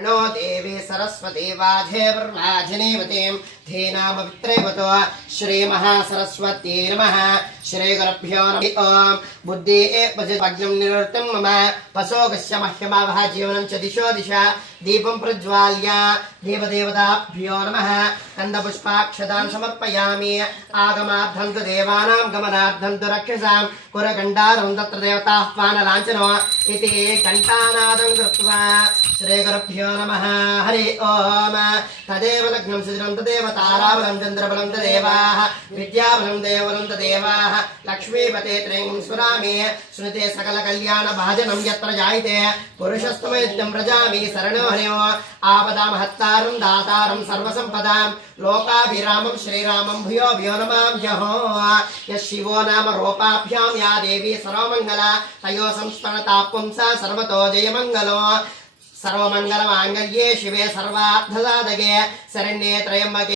No देवी सरस्वती वाझेर्वाझिनीवतीं धीनामवित्रैवतो श्रीमहासरस्वती नमः। श्रीगुरुभ्यो नमः। ओं बुद्धि वज्रं निवृत्तं मम पशोगस्य मह्यमावह जीवनं च दिशो दिशा दीपं प्रज्वाल्य देवदेवताभ्यो नमः। गन्धपुष्पाक्षतां समर्पयामि। आगमार्थं तु देवानां गमनार्थं तु रक्षसां कुरकण्डारं तत्र देवताह्वानलाञ्छनो इति घण्टानादं कृत्वा श्रीगुरुभ्यो नमः। हरि ओम। तदेव लग्नं सुदिनं तदेव ताराबलं चन्द्रबलं तदेवाः विद्याबलं देवबलं तदेवाः लक्ष्मीपते त्रयं स्मरामि। श्रुते सकलकल्याणभाजनं यत्र जायते पुरुषस्तमयुद्धं व्रजामि शरणो हरियो। आपदामहत्तारं दातारं सर्वसम्पदां लोकाभिरामं श्रीरामं भूयो भूयो नमाम्यहो। यः शिवो नाम रूपाभ्यां या देवी सर्वमङ्गला तयो संस्मरता पुंसा सर्वतो जयमङ्गलो। सर्वमङ्गलमाङ्गल्ये शिवे सर्वार्थसाधके शरण्ये त्र्यम्बके